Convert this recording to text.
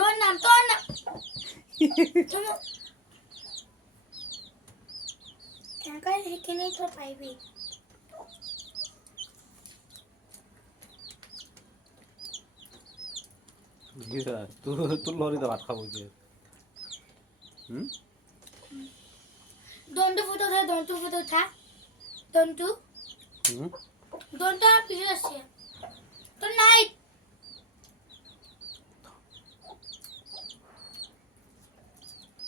তোর নাম একা এখানেই তো পাইবি তোর লরিতে ভাত খাবো যে দন্টু ফুটো উঠা দন্টু ফুটো উঠা দন্টু দন্টু আর পিছু আসছে তোর নাইট